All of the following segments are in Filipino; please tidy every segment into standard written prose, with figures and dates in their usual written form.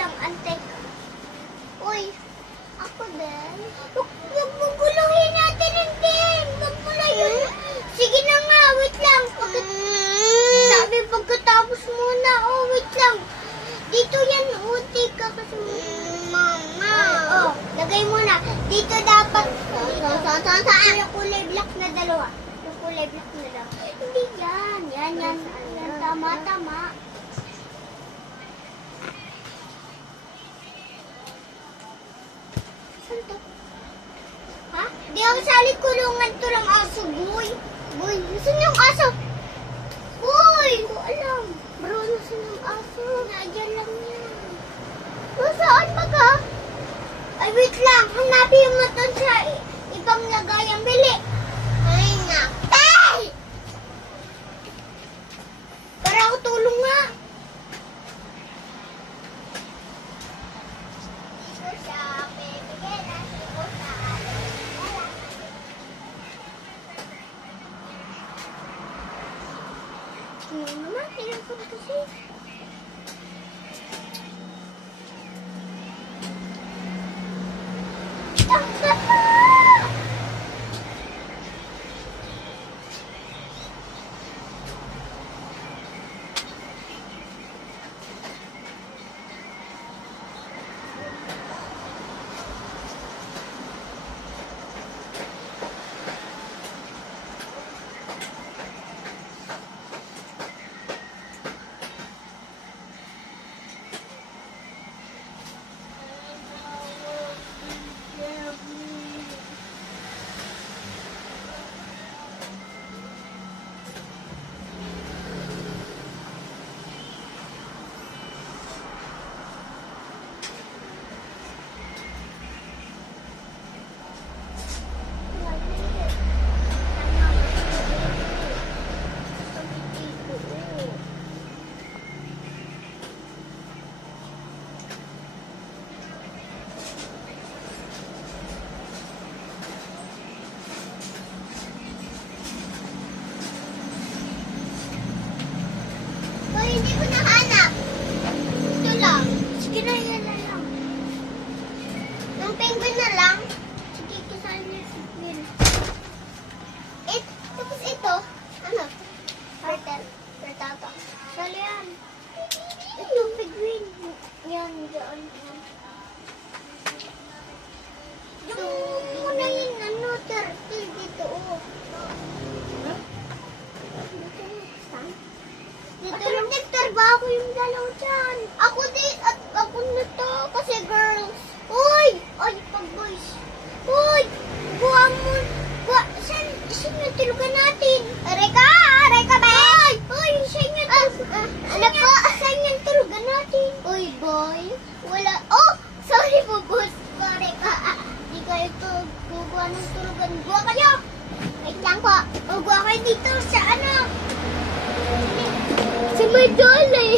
lang, ante. Uy, ako din. Huwag mo guluhin natin, hindi. Huwag mo na yun. Sige na nga, wait lang. Sabi pagkatapos muna, oh, wait lang. Dito yan, uti ka kasi. Mama. Oh, lagay mo na. Dito dapat. Yung kulay black na dalawa. Yung kulay black na dalawa. Hindi yan. Yan. Tama. Saan to? Ha? Di ako sali kulungan to lang aso, boy. Boy, saan yung aso? Boy! Hindi ko alam. Bro, saan yung aso? Nadyan lang yan. Saan ba ka? Ay, wait lang. Hanapin mo to sa ibang lagayan. Bili. Ay, na. Ay! Para ako tulong nga. Mama, tinapon kasi. Ang gata! Hindi ko nahanap. Ito lang. Sige na, yan na lang. Yung penguin na lang. Sige, kasali niya si Will. Tapos ito. Ano? Turtle. Turtle. Sali yan. Ito, penguin. Yan, dyan. Yung muna yun, turtle dito. Dito lang nagtrabaho yung dalaw dyan. Ako din, at ako na to, kasi girls. Uy! Ay, pag boys. Uy! Buha mo. Saan yung tulugan natin? Aray ka ba? Uy, saan yung tulugan? Ano po? Saan yung tulugan natin? Uy, boy. Wala. Oh! Sorry po, boss. Aray ka. Di kayo to guguha ng tulugan. Guha kayo. Wait lang po. Guha kayo dito sa ano. Si my doll eh.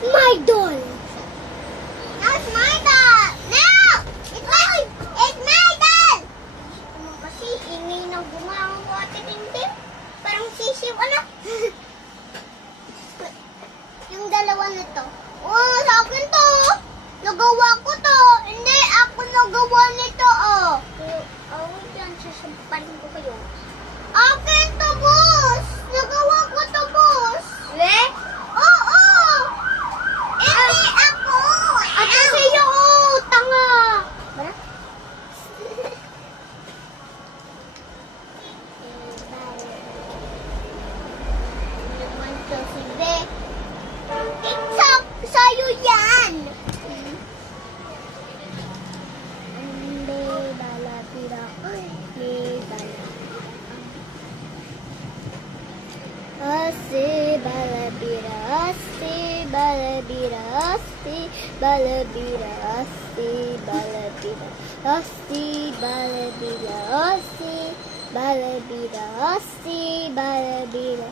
My doll. That's my doll. No! It's my doll. Ano kasi, ingay na gumawa Ate Tintin. Parang sisiw, ano? Yung dalawa na to. Oh, sa akin to. Nagawa ko to. Hindi, ako nagawa nito, oh. Away dyan, sasamparin ko kayo. Akin to, boss. Nagawa ko to, boss. Eh? Oo! Hindi ako! At sa'yo, tanga! Bara? Naman to si Be. TikTok! Sa'yo yan! Hindi, balapira. Hindi, balapira. Asti balabira, asti balabira, asti balabira, asti balabira, asti balabira, asti balabira, asti balabira,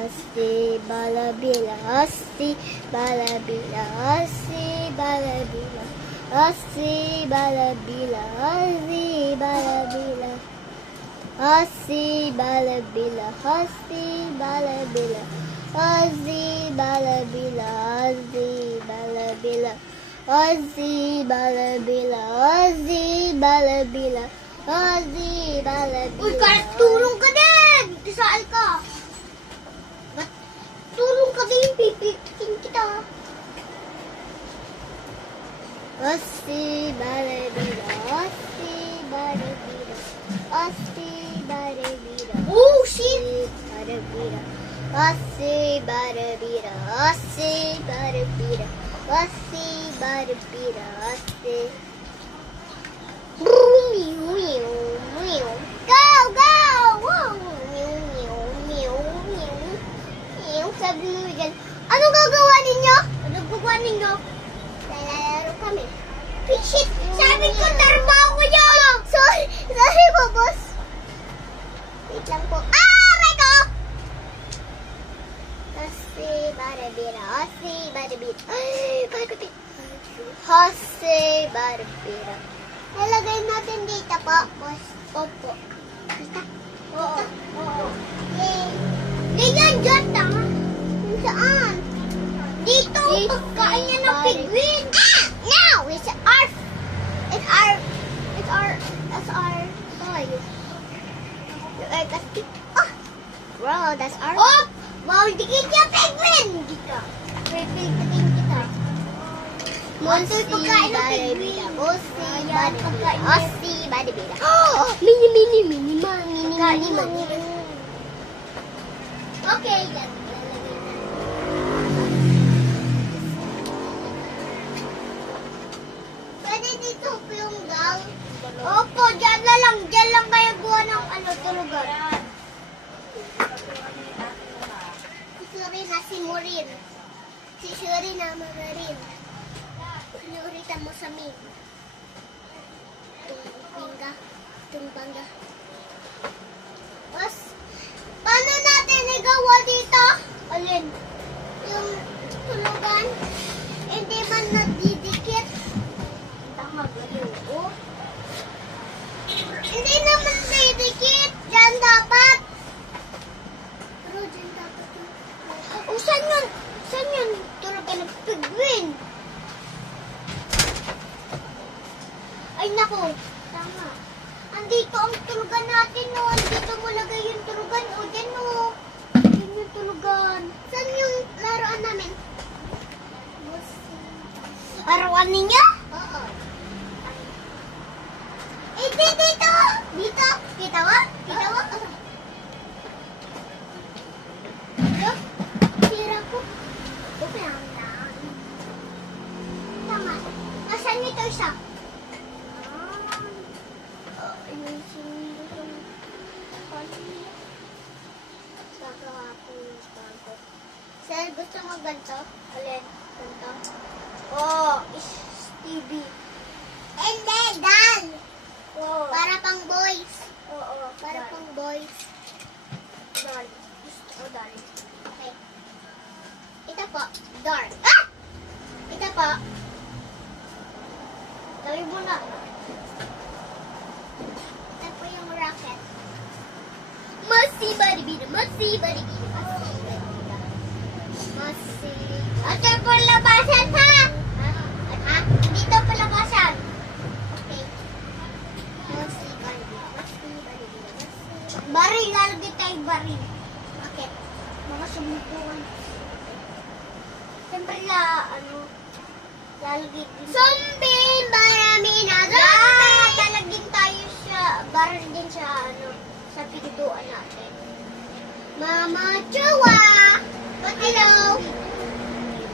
asti balabira, asti balabira, asti balabira, asti balabira, asti balabira. Hasi balabila, hasi balabila, hasi balabila, hasi balabila. Ozzy Balabila, Ozzy Balabila, Ozzy Balabila. Uy, kahit tulong ka din! Kisaan ka. Ba't tulong ka din? Pipitin kita. Ozzy Balabila, Ozzy Balabila, Ozzy Balabila. Oh, shit! Balabila, Ozzy Balabila, Ozzy Balabila. Ozzy Balabila, Ozzy. Go, go! Wow! Sabi mo dyan, anong gagawa ninyo? Anong gagawa ninyo? Lalaro kami. Shit! Sabi ko, trabaho ko nyo! Sorry po, boss. Wait lang po. Aray ko! Ozzy Balabila, Ozzy Balabila. Ay, Balabila. Ozzy Balabila. Nalagay natin dito po, boss. Opo. Dito? Oo. Oo. Yay. Ganyan dyan, tanga. Saan? Dito ang pagkain niya ng penguin. Now, it's our toy. Bro, that's our... Oh! Bawal dikit niya, penguin! Dito. Pipilitin kita. Ozzy Balabila, Ozzy Balabila, Ozzy Balabila. Oh! Mini. Okay, yan. Pwede dito po yung gang? Opo, dyan lang kayo gawa ng tulugan. Si Shuri na si Murin. Si Shuri na Magarin. Sinurita mo sa min. Tumbanga. Boss, paano natin igawa dito? Alin? Yung tulugan? Hindi man nadidikit. Tama ba yun? Oh? Hindi naman nadidikit. Diyan dapat. Pero diyan dapat yun. Oh, saan yun? Saan yun? Tulugan ng penguin. Ay, naku. Tama. Andito ang tulugan natin, no. Andito mo lagay yung tulugan. O, dyan, no. Dyan yung tulugan. Saan yung laruan namin? Laruan ninyo? Oo. Eh, dito. Dito. Kita mo? Dito? Sira ko. Okay, tama. Nasaan ito isa? Sir, gusto mo ganito? Alin? Ganito? Oh, Stevie. Hindi, doll. Oh. Para pang boys. Oo, para pang boys. Doll. Doll. Okay. Ito po, dark. Ah! Ito po. Tabi mo na. Ito po yung rocket. Masi Balabila. Ito po labasan, ha? Ha? Dito po labasan. Okay. Masi Balabila. Baril, lalagay tayong baril. Bakit? Mga sumukuhan. Siyempre lalagay din. Zombie! Marami na zombie! Lalagay tayo siya, baril din siya, sa pintuan natin. Mama Chua! Hello!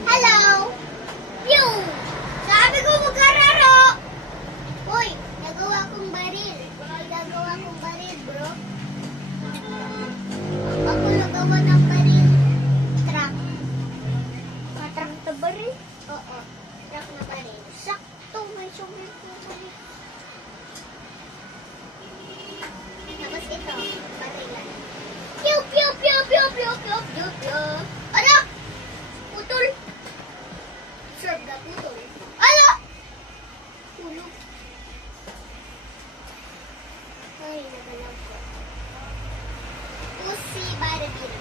Hello! Pew! Sabi ko magkararo! Uy, nagawa kong baril. Bro. Ako nagawa ng baril. Truck. Truck na baril? Oo. Truck na baril. Sakto, may sumil ko baril. Tapos ito, barilan. Pew, pew, pew, pew, pew, pew, pew, pew. Ano? Putol. Serve na putol. Ano? Tulog. Ay, nagalaw ko. Ozzy Balabila.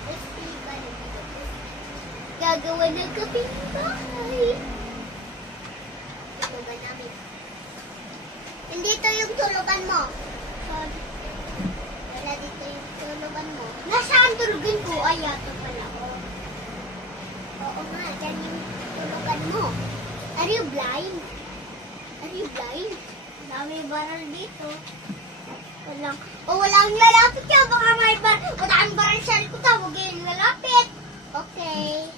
Gagawa ng kapitbahay. Nandito yung tulugan mo. Wala dito yung tulugan mo. Nasaan tulugan ko? Ay, yato pala. Oo nga, dyan yung tulugan mo. Are you blind? Are you blind? Dami baral dito. Walang lalapit ka. Baka may baral. Walang baral sa likod ka. Huwag yung lalapit. Okay.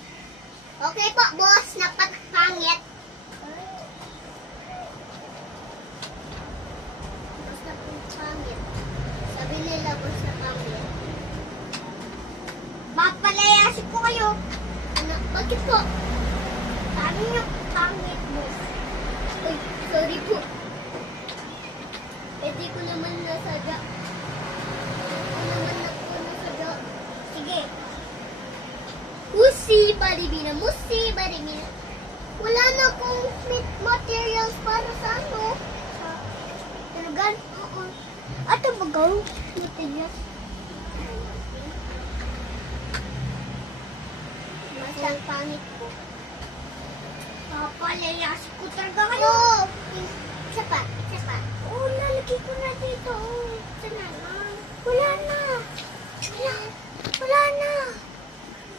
Okay po, boss. Napagpangit. Boss na pangit. Sabi nila, boss na pangit. Mapalayasin ko kayo. Ano? Bakit po? Sabi niyo, pangit, boss. Uy, sorry po. Di ko naman nasadya. Sige. Musi, baribina. Wala na akong materials para sa ano. Sa tulugan. Oo. Ato ba gaw? Materials. Masang pangit po. Papalayas ko talaga kayo. Isa pa. Oh, lalagay ko na dito. Sana na. Wala na.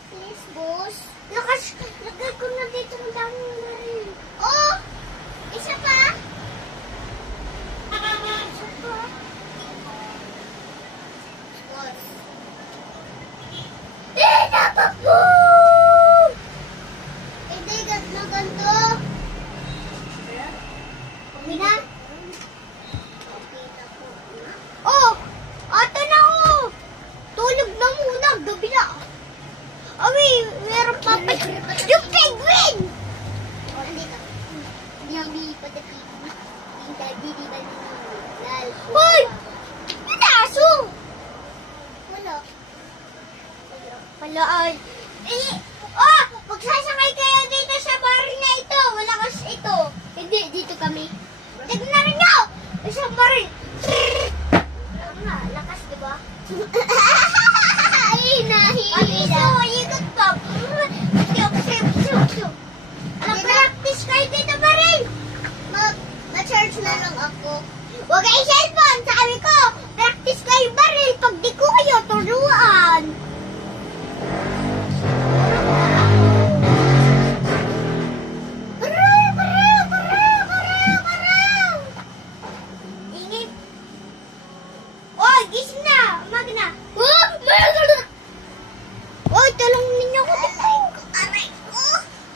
Please, boss. Lagay ko na dito ng daming na rin. Oh! Isa pa. Boss. Dapat po! Hindi, ganto. Okay na? Oh! Ate na ako! Tulog na muna, gabi na. Ay, meron pa pa. Yung penguin! Oh, andito. Hindi pa dati. Hindi ba Hoy! Yung aso! Wala ay. Magsasakay kayo dito sa bar na ito. Wala kasi ito. Hindi, dito kami. Tignan nyo! Isang baril. Nga, lakas, diba? Ay, nahihila. Ikot pa. Practice kayo dito, baril. Ma-charge na lang ako. Huwag kayo cellphone. Sabi ko, practice kayo, baril. Pag di ko kayo, turuan. Gising na! Umaga na! Oy, tulungan ninyo ako dito!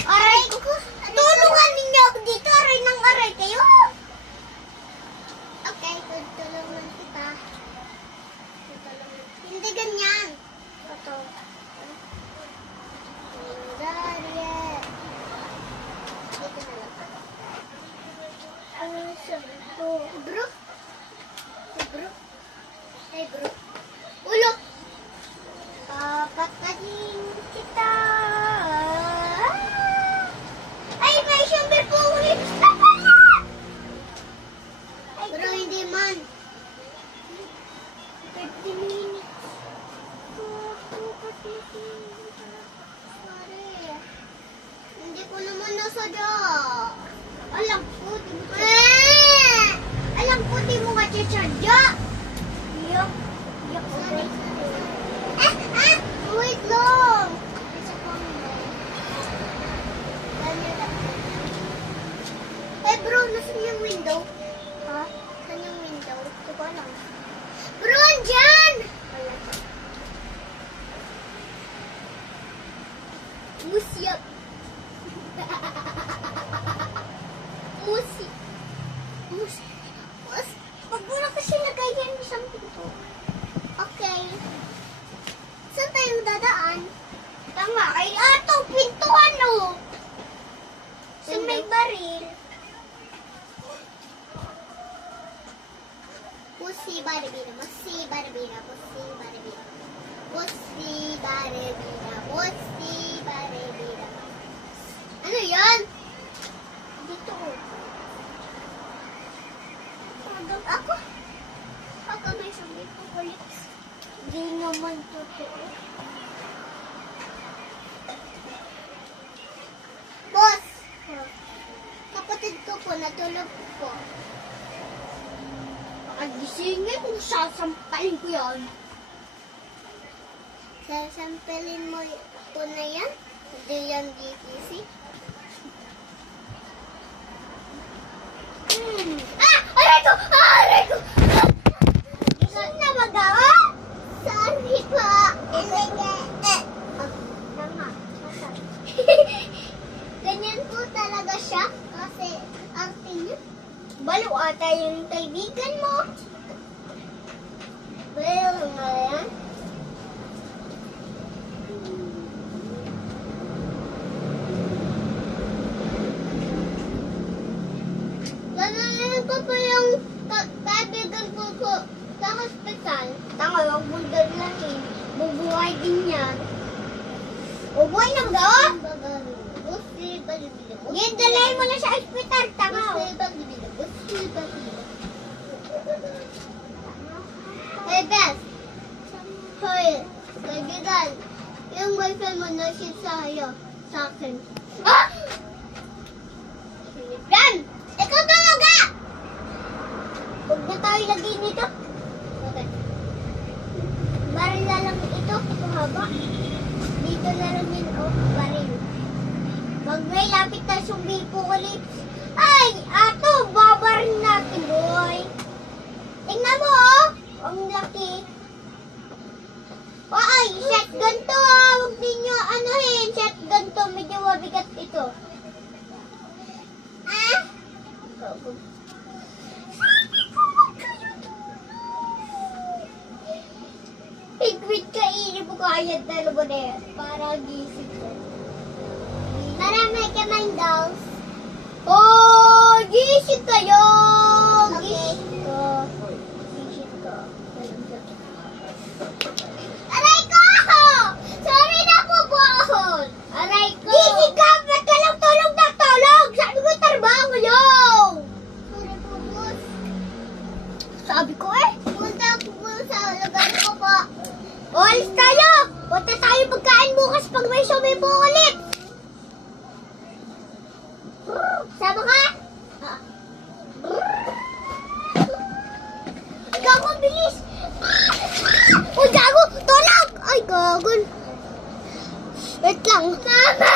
Aray ko! Tulungan ninyo ako dito! Aray kayo! Okay, tulungan kita. Hindi ganyan! Ito. Dito na lang. Ano sabi ko? Bro? Hey bro. Ulo. Papatayin kita. Ay, may siyempre po ulit. Bro, hindi man. 50 minutes. Sorry. Hindi ko naman nasadya. Alam ko, di mo nga sadya. Wait long! Eh bro, nasan yung window? Ha? Saan yung window? Ito ba lang? Bro, andyan! Musyap. Pag mo na kasi lagayan isang pinto. Okay. Saan tayo dadaan? Tama. Ay, ato, pintuan o. Sa may baril. Pusi barabina. Ano yan? Dito o. Ako? Ako may sabi ko ulit. Hindi naman totoo. Boss! Kapatid ko po, natulog po. Pagisingin mo, sasampalin ko yan. Sasampalin mo ko na yan? Hindi yan gigising. Aray ko! Aray ko! Gising na magawa? Sorry po. Tama. Ganyan po talaga siya kasi arte niya. Balo ata yung kaibigan mo. Balo nga yan. Nananayin ko po yung kaibigan ko sa hospital. Tanga, wag mo dalhin. Bubuhay din yan. Bubuhay na ba? Yan, dalahin mo na sa hospital. Tanga. Hey, Beth. Hoy, kaibigan. Yung boyfriend mo na-ship sa akin. Ah! Yan! Ikaw talaga! Huwag na tayo lagay nito. Okay. Baril na lang ito. Haba. Dito na lang yun. Oh, baril. Pag may lapit na sumbipocalypse. Ay! Ato! Babaril natin, boy. Tingnan mo, oh. Ang laki. Ay! Shotgun to, ah. Huwag ninyo anuhin. Shotgun to. Medyo mabigat ito. Ah? Higwit ka, mo kaya dalawa na yan. Para gising ko. Marami kamay dolls. Oh! Gising kayo! Gising ko. Gising ko. Aray ko! Sorry na po buhon! Aray ko! Gising ka! Ba't ka lang tulog na tulog? Sabi ko trabaho yung! Sorry po, boss. Sabi ko eh. Punta ako po sa lugar ko po. O, alis tayo! Punta tayo pagkain bukas pag may sumibulit! Sama ka? Gago, bilis! O, gago! Tulog! Ay, gago! Wait lang. Mama!